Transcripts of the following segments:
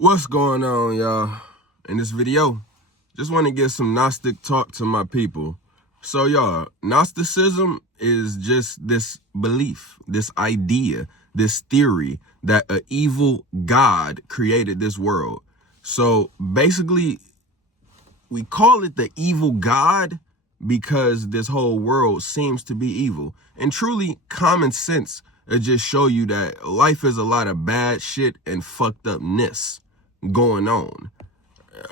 What's going on, y'all? In this video, just want to give some Gnostic talk to my people. So, y'all, Gnosticism is just this belief, this idea, this theory that an evil God created this world. So, basically, we call it the evil God because this whole world seems to be evil. And truly, common sense will just show you that life is a lot of bad shit and fucked upness going on.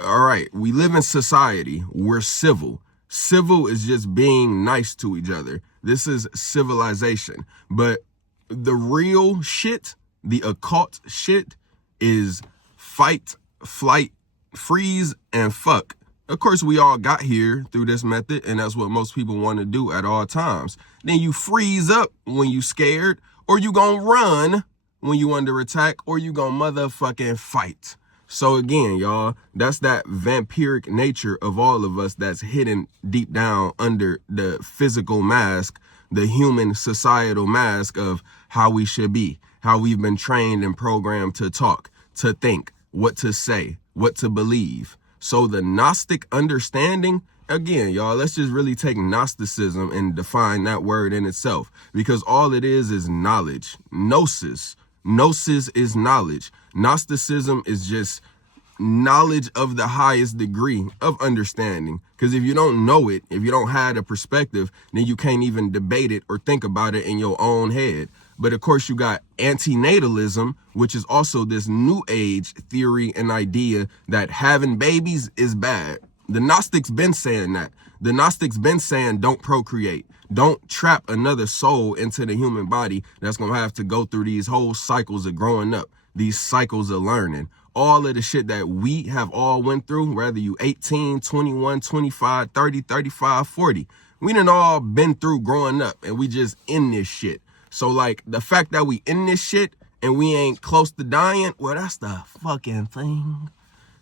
All right, we live in society. We're civil. Civil is just being nice to each other. This is civilization. But the real shit, the occult shit, is fight, flight, freeze, and fuck. Of course, we all got here through this method, and that's what most people want to do at all times. Then you freeze up when you scared, or you gonna run when you under attack, or you gonna motherfucking fight. So again, y'all, that's that vampiric nature of all of us that's hidden deep down under the physical mask, the human societal mask of how we should be, how we've been trained and programmed to talk, to think, what to say, what to believe. So the Gnostic understanding, again, y'all, let's just really take Gnosticism and define that word in itself, because all it is knowledge. Gnosis. Gnosis is knowledge. Gnosticism is just knowledge of the highest degree of understanding. Because if you don't know it, if you don't have a perspective, then you can't even debate it or think about it in your own head. But of course, you got antinatalism, which is also this new age theory and idea that having babies is bad. The Gnostics been saying that. The Gnostics been saying don't procreate. Don't trap another soul into the human body that's going to have to go through these whole cycles of growing up, these cycles of learning. All of the shit that we have all went through, whether you 18, 21, 25, 30, 35, 40. We done all been through growing up, and we just in this shit. So, like, the fact that we in this shit and we ain't close to dying, well, that's the fucking thing.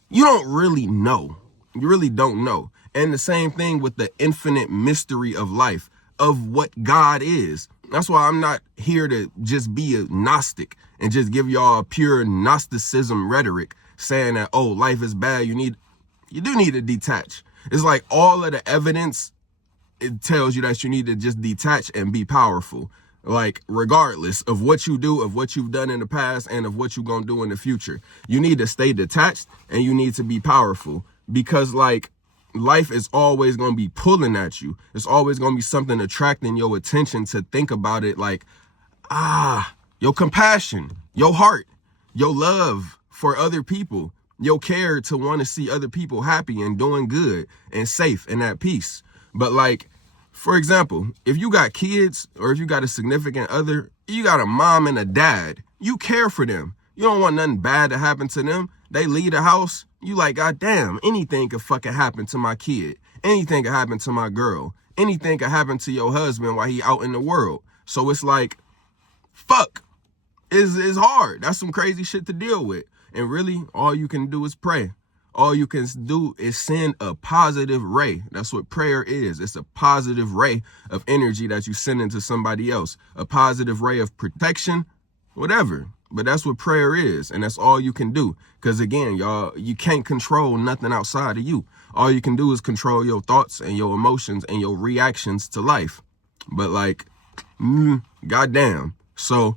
You don't really know. You really don't know. And the same thing with the infinite mystery of life, of what God is. That's why I'm not here to just be a Gnostic and just give y'all a pure Gnosticism rhetoric saying that, oh, life is bad. You do need to detach. It's like all of the evidence, it tells you that you need to just detach and be powerful. Like, regardless of what you do, of what you've done in the past, and of what you're going to do in the future, you need to stay detached and you need to be powerful, because, like, life is always going to be pulling at you. It's always going to be something attracting your attention to think about it, like, your compassion, your heart, your love for other people, your care to want to see other people happy and doing good and safe and at peace. But, like, for example, if you got kids or if you got a significant other, you got a mom and a dad, you care for them. You don't want nothing bad to happen to them. They leave the house, you like, God damn, anything could fucking happen to my kid. Anything could happen to my girl. Anything could happen to your husband while he out in the world. So it's like, fuck, it's hard. That's some crazy shit to deal with. And really, all you can do is pray. All you can do is send a positive ray. That's what prayer is. It's a positive ray of energy that you send into somebody else. A positive ray of protection, whatever. But that's what prayer is. And that's all you can do. Because again, y'all, you can't control nothing outside of you. All you can do is control your thoughts and your emotions and your reactions to life. But like, goddamn. So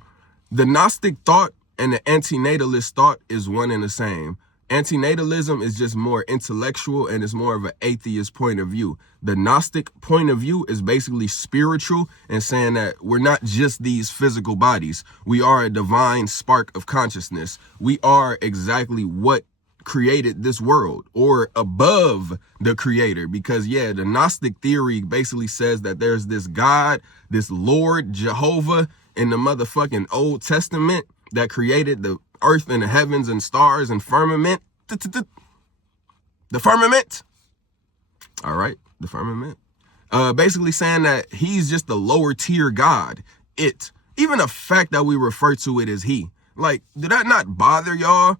the Gnostic thought and the antinatalist thought is one and the same. Antinatalism is just more intellectual and it's more of an atheist point of view. The Gnostic point of view is basically spiritual and saying that we're not just these physical bodies. We are a divine spark of consciousness. We are exactly what created this world, or above the creator. Because yeah, the Gnostic theory basically says that there's this God, this Lord Jehovah in the motherfucking Old Testament that created the earth and the heavens and stars and firmament. The firmament. All right, the firmament. Basically saying that he's just the lower tier God. Even the fact that we refer to it as he. Like, did that not bother y'all?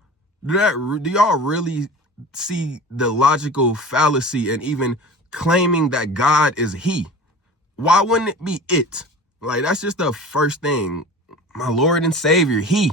Do y'all really see the logical fallacy in even claiming that God is he? Why wouldn't it be it? Like, that's just the first thing. My Lord and Savior, he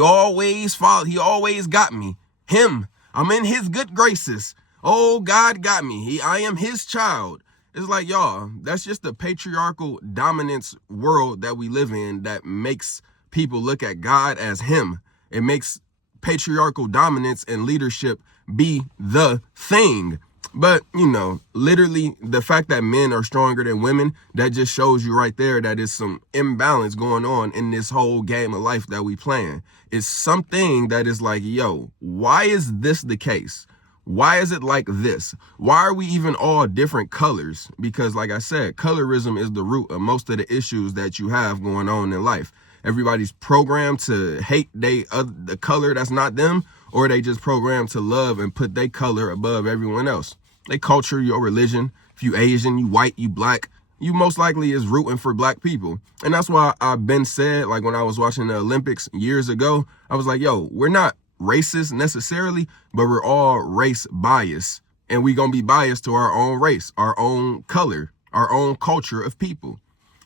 always followed, he always got me. him. I'm in his good graces. Oh, God got me. I am his child. It's like, y'all, that's just the patriarchal dominance world that we live in that makes people look at God as him. It makes patriarchal dominance and leadership be the thing. But, you know, literally the fact that men are stronger than women, that just shows you right there that there's some imbalance going on in this whole game of life that we playing. It's something that is like, yo, why is this the case? Why is it like this? Why are we even all different colors? Because like I said, colorism is the root of most of the issues that you have going on in life. Everybody's programmed to hate the color that's not them, or they just programmed to love and put their color above everyone else. They culture, your religion. If you Asian, you white, you black, you most likely is rooting for black people. And that's why I've been said, like when I was watching the Olympics years ago, I was like, yo, we're not racist necessarily, but we're all race biased. And we gonna be biased to our own race, our own color, our own culture of people.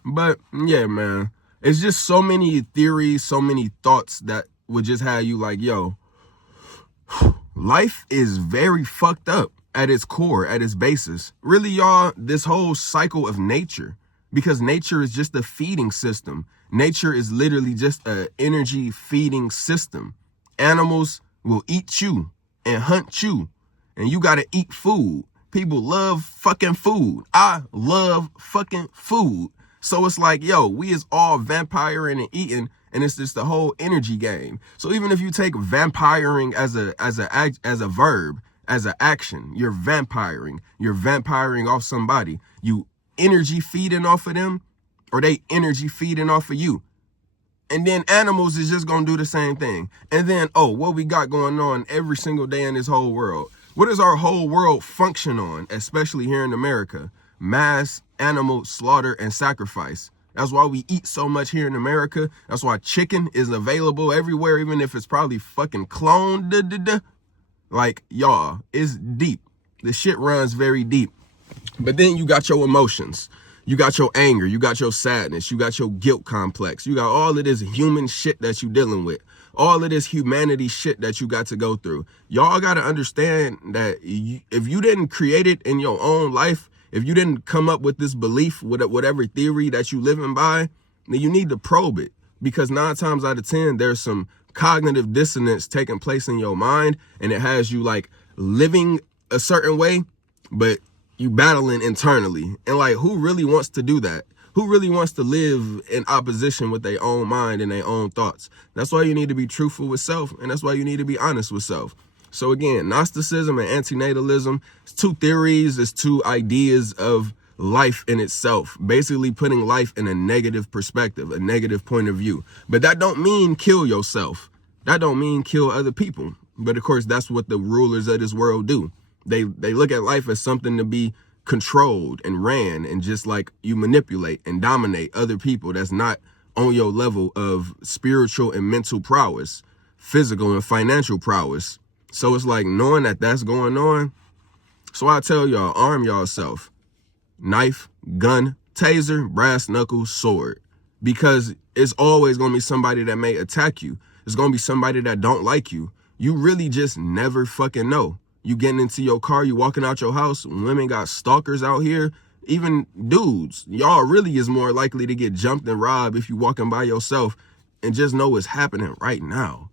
But yeah, man, it's just so many theories, so many thoughts that would just have you like, yo, life is very fucked up at its core, at its basis. Really, y'all, this whole cycle of nature, because nature is just a feeding system. Nature is literally just an energy feeding system. Animals will eat you and hunt you, and you gotta eat food. People love fucking food. I love fucking food. So it's like, yo, we is all vampiring and eating, and it's just the whole energy game. So even if you take vampiring as a verb, as an action, you're vampiring off somebody. You energy feeding off of them, or they energy feeding off of you. And then animals is just gonna do the same thing. And then, oh, what we got going on every single day in this whole world? What does our whole world function on, especially here in America? Mass animal slaughter and sacrifice. That's why we eat so much here in America. That's why chicken is available everywhere, even if it's probably fucking cloned. Like, y'all, it's deep. The shit runs very deep. But then you got your emotions. You got your anger. You got your sadness. You got your guilt complex. You got all of this human shit that you dealing with. All of this humanity shit that you got to go through. Y'all got to understand that if you didn't create it in your own life, if you didn't come up with this belief, whatever theory that you living by, then you need to probe it. Because 9 times out of 10, there's some cognitive dissonance taking place in your mind, and it has you like living a certain way, but you battling internally. And like, who really wants to do that? Who really wants to live in opposition with their own mind and their own thoughts? That's why you need to be truthful with self, and that's why you need to be honest with self. So again, Gnosticism and antinatalism, it's 2 theories, it's 2 ideas of life in itself, basically putting life in a negative perspective, a negative point of view. But that don't mean kill yourself. That don't mean kill other people. But of course, that's what the rulers of this world do. They look at life as something to be controlled and ran, and just like you manipulate and dominate other people that's not on your level of spiritual and mental prowess, physical and financial prowess. So it's like, knowing that that's going on. So I tell y'all, arm yourself. Knife, gun, taser, brass knuckles, sword. Because it's always going to be somebody that may attack you. It's going to be somebody that don't like you. You really just never fucking know. You getting into your car, you walking out your house, women got stalkers out here, even dudes. Y'all really is more likely to get jumped and robbed if you walking by yourself, and just know what's happening right now.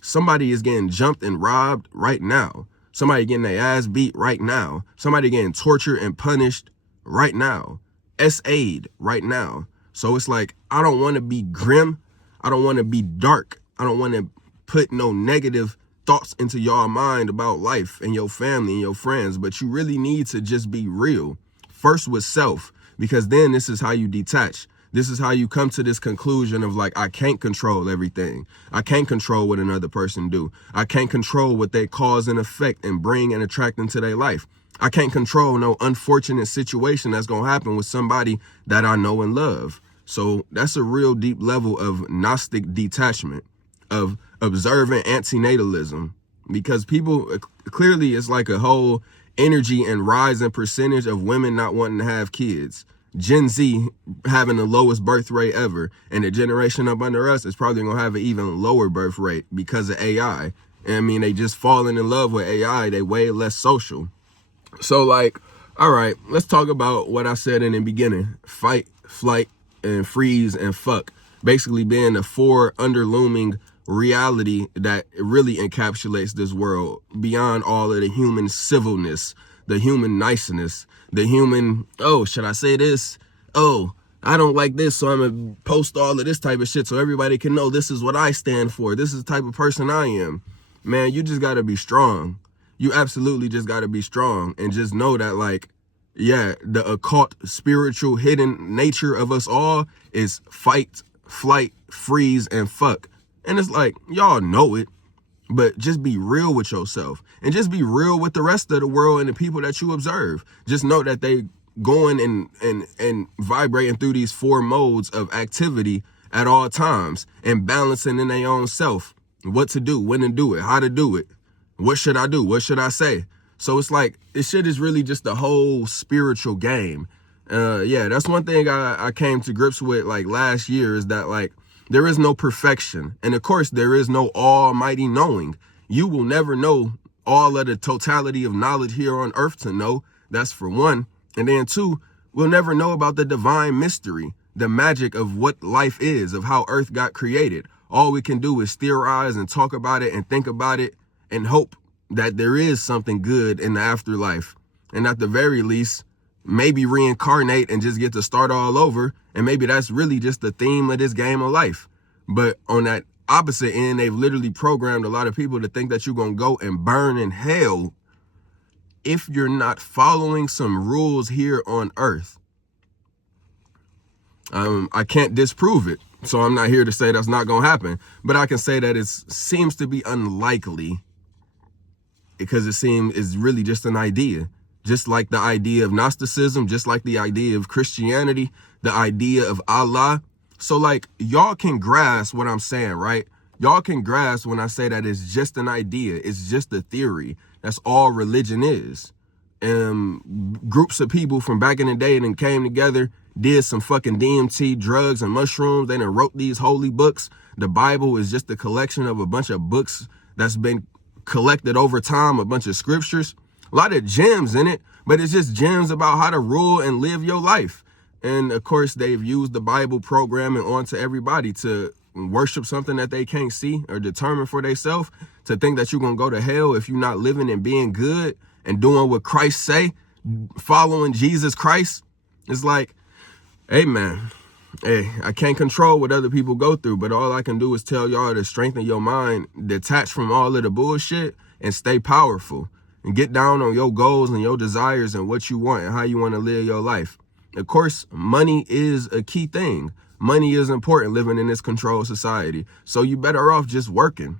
Somebody is getting jumped and robbed right now. Somebody getting their ass beat right now. Somebody getting tortured and punished right now. SA'd right now. So it's like, I don't want to be grim. I don't want to be dark. I don't want to put no negative thoughts into your mind about life and your family and your friends. But you really need to just be real. First with self, because then this is how you detach. This is how you come to this conclusion of like, I can't control everything. I can't control what another person do. I can't control what they cause and effect and bring and attract into their life. I can't control no unfortunate situation that's going to happen with somebody that I know and love. So that's a real deep level of Gnostic detachment, of observant antinatalism, because people clearly, it's like a whole energy and rising percentage of women not wanting to have kids. Gen Z having the lowest birth rate ever, and the generation up under us is probably going to have an even lower birth rate because of AI. And I mean, they just falling in love with AI. They way less social. So like, all right, let's talk about what I said in the beginning: fight, flight, and freeze and fuck. Basically being the four underlooming reality that really encapsulates this world beyond all of the human civilness, the human niceness, the human, oh, should I say this? Oh, I don't like this, so I'm gonna post all of this type of shit so everybody can know this is what I stand for. This is the type of person I am. Man, you just gotta be strong. You absolutely just gotta be strong and just know that, like, yeah, the occult, spiritual, hidden nature of us all is fight, flight, freeze, and fuck. And it's like, y'all know it, but just be real with yourself and just be real with the rest of the world and the people that you observe. Just know that they going and vibrating through these four modes of activity at all times and balancing in their own self. What to do, when to do it, how to do it. What should I do? What should I say? So it's like, this shit is really just a whole spiritual game. Yeah, that's one thing I came to grips with like last year, is that like, there is no perfection. And of course, there is no almighty knowing. You will never know all of the totality of knowledge here on earth to know. That's for one. And then two, we'll never know about the divine mystery, the magic of what life is, of how earth got created. All we can do is theorize and talk about it and think about it and hope that there is something good in the afterlife. And at the very least, maybe reincarnate and just get to start all over. And maybe that's really just the theme of this game of life. But on that opposite end, they've literally programmed a lot of people to think that you're going to go and burn in hell if you're not following some rules here on earth. I can't disprove it, so I'm not here to say that's not going to happen. But I can say that it seems to be unlikely, because it's really just an idea. Just like the idea of Gnosticism, just like the idea of Christianity, the idea of Allah. So like, y'all can grasp what I'm saying, right? Y'all can grasp when I say that it's just an idea. It's just a theory. That's all religion is. Groups of people from back in the day then came together, did some fucking DMT, drugs, and mushrooms. They then wrote these holy books. The Bible is just a collection of a bunch of books that's been collected over time, a bunch of scriptures. A lot of gems in it, but it's just gems about how to rule and live your life. And of course, they've used the Bible programming onto everybody to worship something that they can't see or determine for themselves, to think that you're going to go to hell if you're not living and being good and doing what Christ say, following Jesus Christ. It's like, hey man, hey, I can't control what other people go through, but all I can do is tell y'all to strengthen your mind, detach from all of the bullshit, and stay powerful. And get down on your goals and your desires and what you want and how you want to live your life. Of course, money is a key thing. Money is important living in this controlled society. So you better off just working.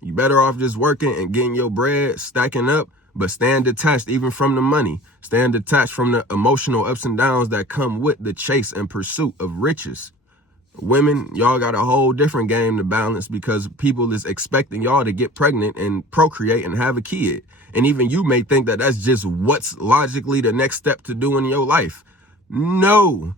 You better off just working and getting your bread, stacking up, but stand detached even from the money. Stand detached from the emotional ups and downs that come with the chase and pursuit of riches. Women, y'all got a whole different game to balance, because people is expecting y'all to get pregnant and procreate and have a kid. And even you may think that that's just what's logically the next step to do in your life. No.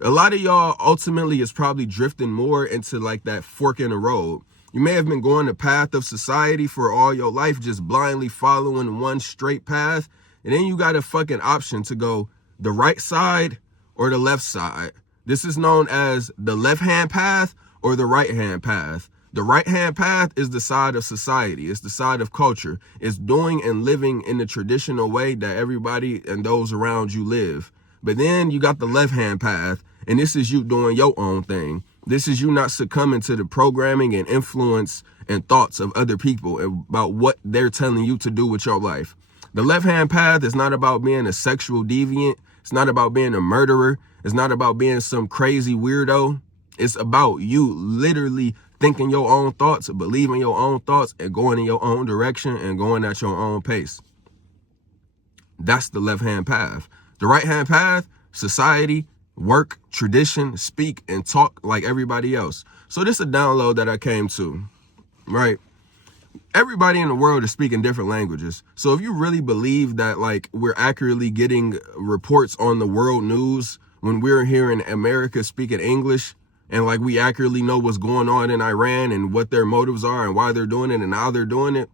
A lot of y'all ultimately is probably drifting more into like that fork in the road. You may have been going the path of society for all your life, just blindly following one straight path. And then you got a fucking option to go the right side or the left side. This is known as the left-hand path or the right-hand path. The right-hand path is the side of society. It's the side of culture. It's doing and living in the traditional way that everybody and those around you live. But then you got the left-hand path, and this is you doing your own thing. This is you not succumbing to the programming and influence and thoughts of other people about what they're telling you to do with your life. The left-hand path is not about being a sexual deviant. It's not about being a murderer. It's not about being some crazy weirdo. It's about you literally thinking your own thoughts, believing your own thoughts, and going in your own direction and going at your own pace. That's the left-hand path. The right-hand path, society, work, tradition, speak, and talk like everybody else. So this is a download that I came to, right? Everybody in the world is speaking different languages. So if you really believe that like we're accurately getting reports on the world news when we're here in America speaking English, and like we accurately know what's going on in Iran and what their motives are and why they're doing it and how they're doing it,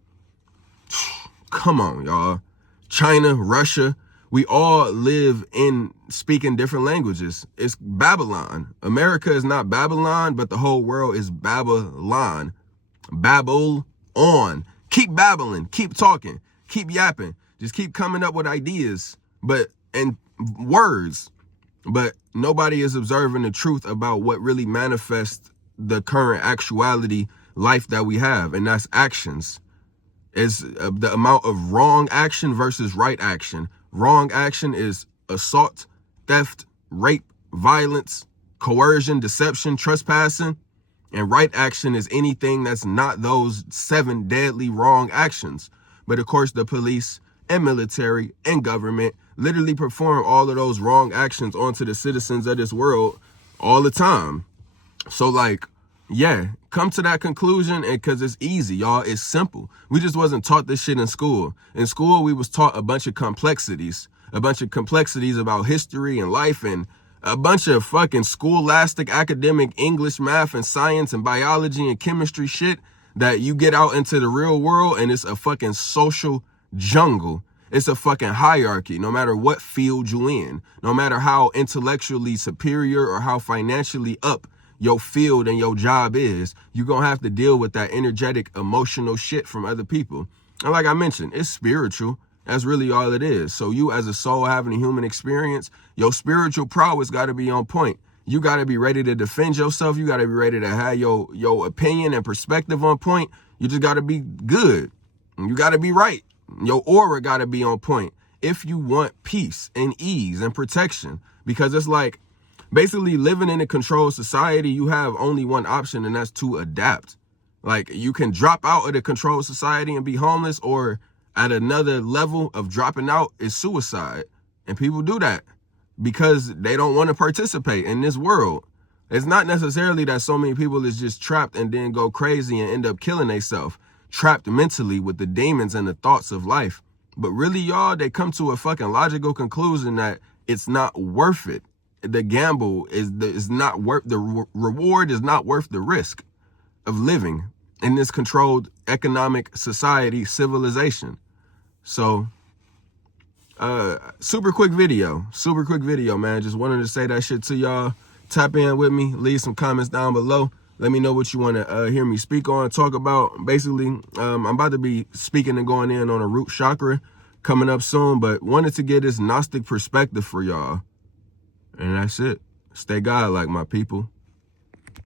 Come on, y'all. China, Russia, we all live in speaking different languages. It's Babylon. America is not Babylon, but the whole world is Babylon. Babble on. Keep babbling. Keep talking. Keep yapping. Just keep coming up with ideas, and words. But nobody is observing the truth about what really manifests the current actuality life that we have, and that's actions. Is the amount of wrong action versus right action. Wrong action is assault, theft, rape, violence, coercion, deception, trespassing. And right action is anything that's not those 7 deadly wrong actions. But of course, the police and military and government literally perform all of those wrong actions onto the citizens of this world all the time. So like, yeah, come to that conclusion, and because it's easy, y'all. It's simple. We just wasn't taught this shit in school. In school, we was taught a bunch of complexities about history and life, and a bunch of fucking scholastic academic English, math, and science, and biology, and chemistry shit that you get out into the real world, and it's a fucking social jungle. It's a fucking hierarchy, no matter what field you in, no matter how intellectually superior or how financially up your field and your job is, you're gonna have to deal with that energetic, emotional shit from other people. And like I mentioned, it's spiritual. That's really all it is. So you as a soul having a human experience, your spiritual prowess gotta be on point. You gotta be ready to defend yourself. You gotta be ready to have your opinion and perspective on point. You just gotta be good. You gotta be right. Your aura gotta be on point if you want peace and ease and protection. Because it's like, basically living in a controlled society, you have only one option, and that's to adapt. Like, you can drop out of the controlled society and be homeless, or at another level of dropping out is suicide. And people do that because they don't want to participate in this world. It's not necessarily that so many people is just trapped and then go crazy and end up killing themselves, trapped mentally with the demons and the thoughts of life. But really, y'all, they come to a fucking logical conclusion that it's not worth it. The gamble is not worth, the reward is not worth the risk of living in this controlled economic society civilization. So, super quick video, man. Just wanted to say that shit to y'all. Tap in with me, leave some comments down below. Let me know what you want to hear me speak on, talk about. Basically, I'm about to be speaking and going in on a root chakra coming up soon, but wanted to get this Gnostic perspective for y'all. And that's it. Stay God-like, my people.